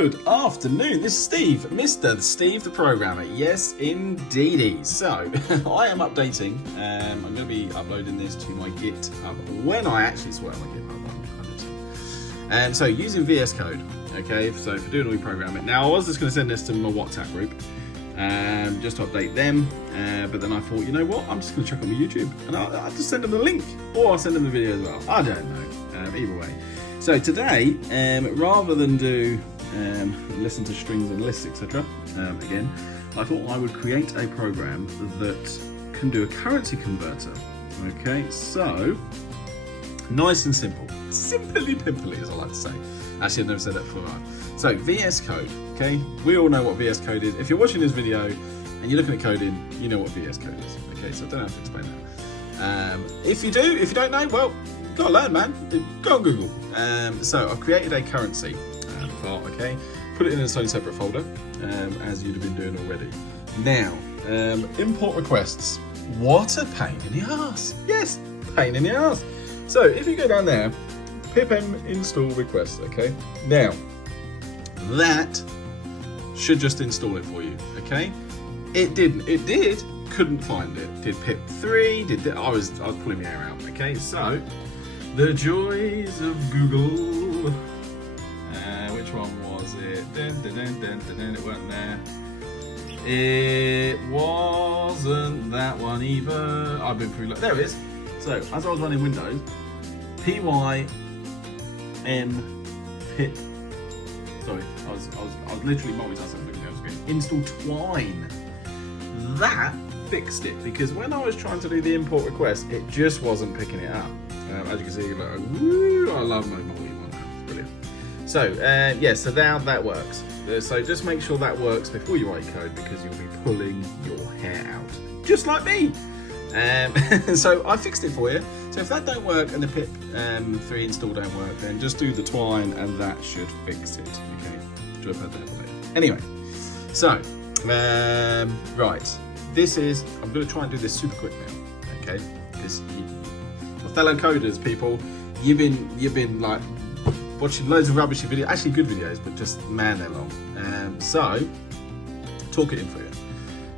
Good afternoon, this is Steve, Mr. Steve the Programmer. Yes, indeedy. So, I am updating. I'm going to be uploading this to my GitHub when I actually swear my GitHub 100%. So, using VS Code, okay, so for doing all your programming. Now, I was just going to send this to my WhatsApp group, just to update them, but then I thought, you know what, I'm just going to check on my YouTube, and I'll just send them the link, or I'll send them the video as well. I don't know, either way. So today, rather than do listen to strings and lists, etc. Again, I thought I would create a program that can do a currency converter. Okay, so nice and simple, simply pimply, as I like to say. Actually, I've never said that before. So VS Code. Okay, we all know what VS Code is. If you're watching this video and you're looking at coding, you know what VS Code is. Okay, so I don't have to explain that. If you do, if you don't know, well, gotta learn, man. Go on Google. So I've created a currency file, okay? Put it in its own separate folder, as you'd have been doing already. Now, import requests. What a pain in the ass. Yes, pain in the ass. So if you go down there, pip-m install request, okay? Now, that should just install it for you, okay? It didn't. It did. Couldn't find it. Did pip3? Did I was pulling my hair out, okay? So the joys of Google. Which one was it? It weren't there. It wasn't that one either. I've been through. There it is. So as I was running Windows, pym pip. Sorry, I was literally multitasking looking down the screen. Install Twine. That fixed it, because when I was trying to do the import request, it just wasn't picking it up. As you can see, like, woo, I love my multi one. Brilliant. So yeah, so now that works. So just make sure that works before you write code, because you'll be pulling your hair out, just like me. So I fixed it for you. So if that don't work and the pip3 install don't work, then just do the Twine and that should fix it. Okay, should have had that later. Anyway, so right, this is, I'm going to try and do this super quick now, okay? Because my fellow coders, people, you've been like watching loads of rubbishy videos, actually good videos, but just man, they're long. So talk it in for you.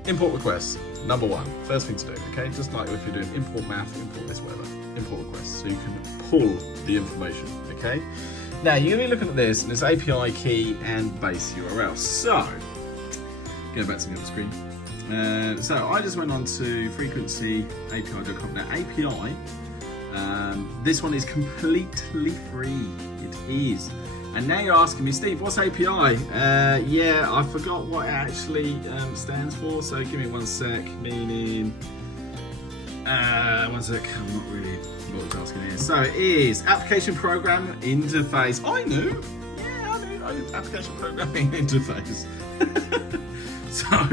Import requests, number one, first thing to do, okay? Just like if you're doing import math, import this, whatever, import requests, so you can pull the information, okay? Now you're gonna be looking at this, and it's API key and base URL. So go back to the other screen. So I just went on to frequency-api.com. Now API, this one is completely free. It is. And now you're asking me, Steve, what's API? Yeah, I forgot what it actually stands for. So give me one sec. Meaning, one sec. I'm not really multitasking here. So it is Application Program Interface. I knew. Yeah, I knew. Application Programming Interface. So,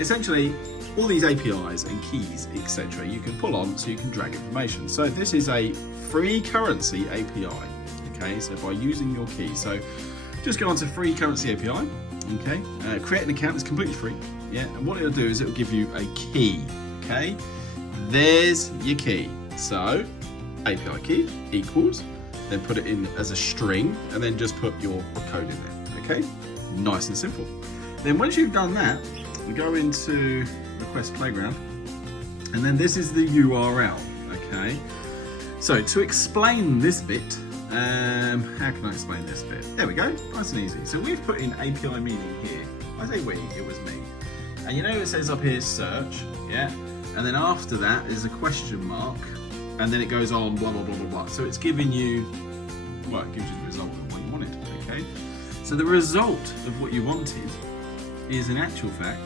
essentially, all these APIs and keys, etc., you can pull on so you can drag information. So this is a free currency API, okay? So by using your key, so just go on to free currency API, okay? Create an account, it's completely free, yeah? And what it'll do is it'll give you a key, okay? There's your key. So API key equals, then put it in as a string, and then just put your code in there, okay? Nice and simple. Then once you've done that, we go into Request Playground, and then this is the URL, okay? So to explain this bit, how can I explain this bit? There we go, nice and easy. So we've put in API meaning here. I say we, it was me. And you know it says up here search, yeah? And then after that is a question mark, and then it goes on blah, blah, blah, blah, blah. So it's giving you, well, it gives you the result of what you wanted, okay? So the result of what you wanted is in actual fact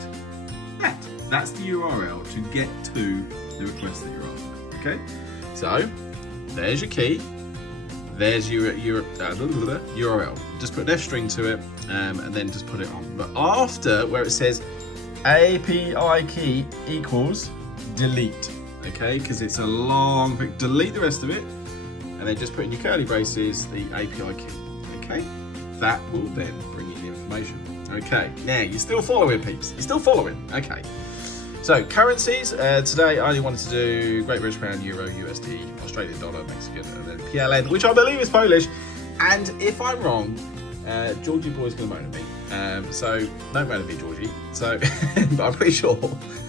that's the URL to get to the request that you're after, okay? So there's your key, there's your URL. Just put an F string to it, and then just put it on. But after where it says API key equals delete, okay? Because it's a long thing. Delete the rest of it, and then just put in your curly braces the API key, okay? That will then bring in the information. Okay, now you're still following, peeps. You're still following. Okay. So currencies. Today I only wanted to do Great British Pound, Euro, USD, Australian dollar, Mexican, and then PLN, which I believe is Polish. And if I'm wrong, Georgie boy's going to moan at me. So don't moan at me, Georgie. So, but I'm pretty sure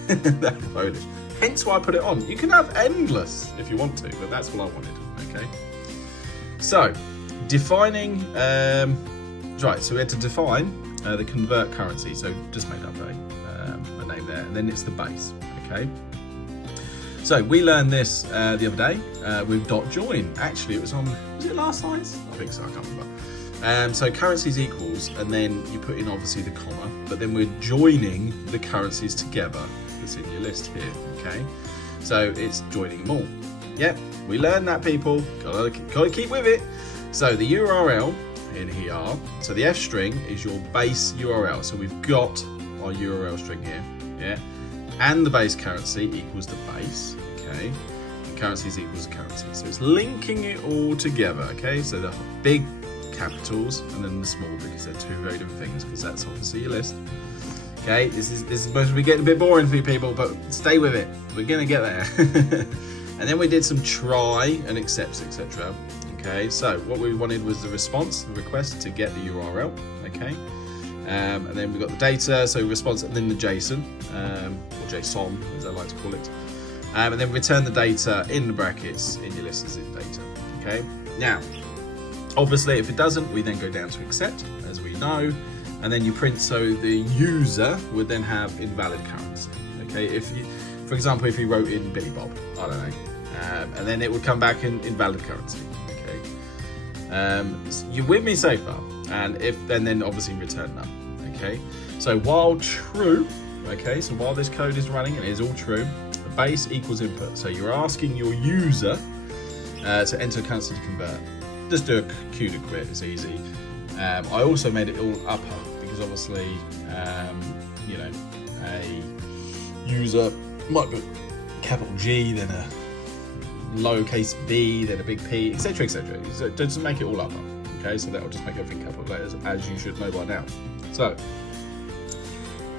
that's Polish. Hence why I put it on. You can have endless if you want to, but that's what I wanted. Okay. So, defining. Right. So we had to define the convert currency. So just made up a name there, and then it's the base. Okay. So we learned this the other day with .join. Actually, it was it last night? I think so. I can't remember. So currencies equals, and then you put in obviously the comma, but then we're joining the currencies together. That's in your list here. Okay. So it's joining them all. Yeah, we learned that, people. Gotta keep with it. So the URL in here. So the F string is your base URL. So we've got our URL string here. Yeah. And the base currency equals the base, okay? And currencies equals currency. So it's linking it all together, okay? So the big capitals and then the small, because they're two very different things, because that's obviously your list. Okay, this is supposed to be getting a bit boring for you people, but stay with it. We're gonna get there. And then we did some try and accepts, etc. Okay, so what we wanted was the response, the request to get the URL, okay? And then we've got the data, so response, and then the JSON, or JSON, as I like to call it. And then return the data in the brackets in your list as in data. Okay. Now, obviously, if it doesn't, we then go down to accept, as we know, and then you print. So the user would then have invalid currency. Okay. If you, for example, if you wrote in Billy Bob, I don't know, and then it would come back in invalid currency. Okay. You're with me so far, and then obviously return none. Okay, so while true, okay, so while this code is running and it is all true, the base equals input. So you're asking your user to enter a currency to convert. Just do a Q to quit, it's easy. I also made it all upper because obviously, you know, a user might put capital G, then a lowercase b, then a big P, etc., etc. So just make it all upper. Okay, so that will just make everything capital letters, as you should know by now. So,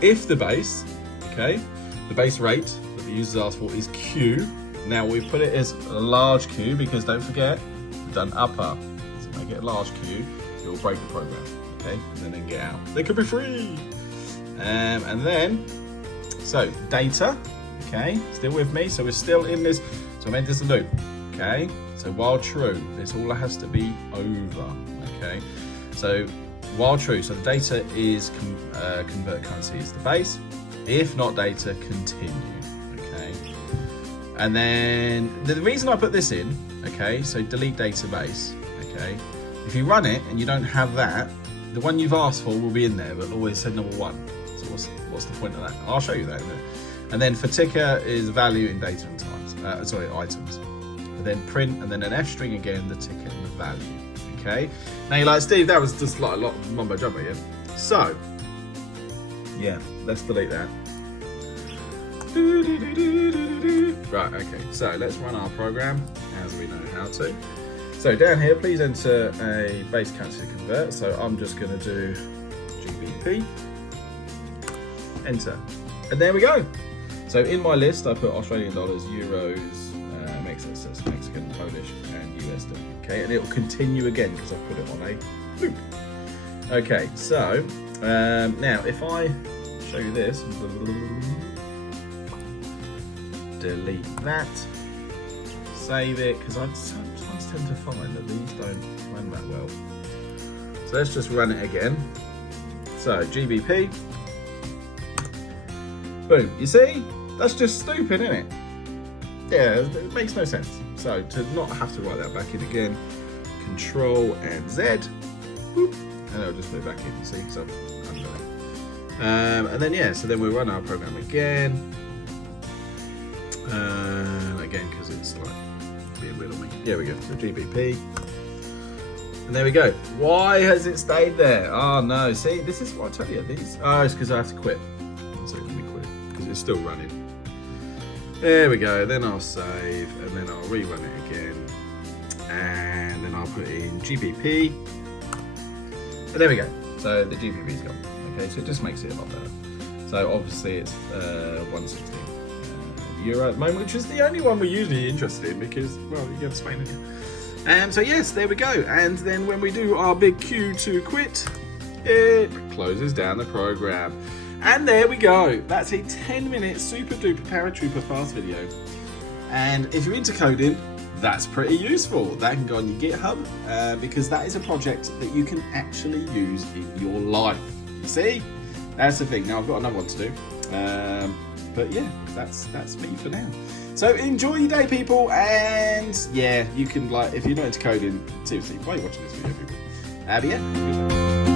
if the base, okay, the base rate that the user's asked for is Q, now we've put it as a large Q because don't forget, we've done upper. So make it a large Q, it will break the program, okay, and then get out. They could be free. And then, so data, okay, still with me, so we're still in this, so I made this a loop, okay, so while true, this all has to be over, okay, so while true, so the data is convert currency is the base. If not data, continue. Okay. And then the reason I put this in, okay, so delete database. Okay. If you run it and you don't have that, the one you've asked for will be in there, but always said number one. So what's the point of that? I'll show you that in a minute. And then for ticker is value in data and times. Items. And then print and then an F string again, the ticker and the value. Okay, now you're like, Steve, that was just like a lot of mumbo jumbo, yeah? So, yeah, let's delete that. Right, okay, so let's run our program as we know how to. So down here, please enter a base currency to convert. So I'm just going to do GBP, enter, and there we go. So in my list, I put Australian dollars, euros, Mexican, Polish, and USD. Okay, and it will continue again because I put it on a loop. Okay, so now if I show you this, delete that, save it, because I sometimes tend to find that these don't run that well. So let's just run it again. So GBP, boom. You see, that's just stupid, isn't it? Yeah, it makes no sense. So to not have to write that back in again, Control and Z, boop, and it'll just put it back in. You see, so I've done it. And then yeah, so then we'll run our program again, because it's like being weird on me. Here we go. So GBP, and there we go. Why has it stayed there? Oh no! See, this is what I tell you. These. Oh, it's because I have to quit. So let me quit because it's still running. There we go, then I'll save, and then I'll rerun it again, and then I'll put in GBP, and there we go, so the GBP's gone, okay, so it just makes it a lot better. So obviously it's 116 euro at the moment, which is the only one we're usually interested in, because, well, you go to Spain, don't you? So yes, there we go. And then when we do our big Q to quit, it closes down the program. And there we go. That's a 10-minute super duper paratrooper fast video. And if you're into coding, that's pretty useful. That can go on your GitHub because that is a project that you can actually use in your life. You see? That's the thing. Now I've got another one to do. But yeah, that's me for now. So enjoy your day, people, and yeah, you can, like, if you're not into coding, seriously, why are you watching this video, people? But yeah.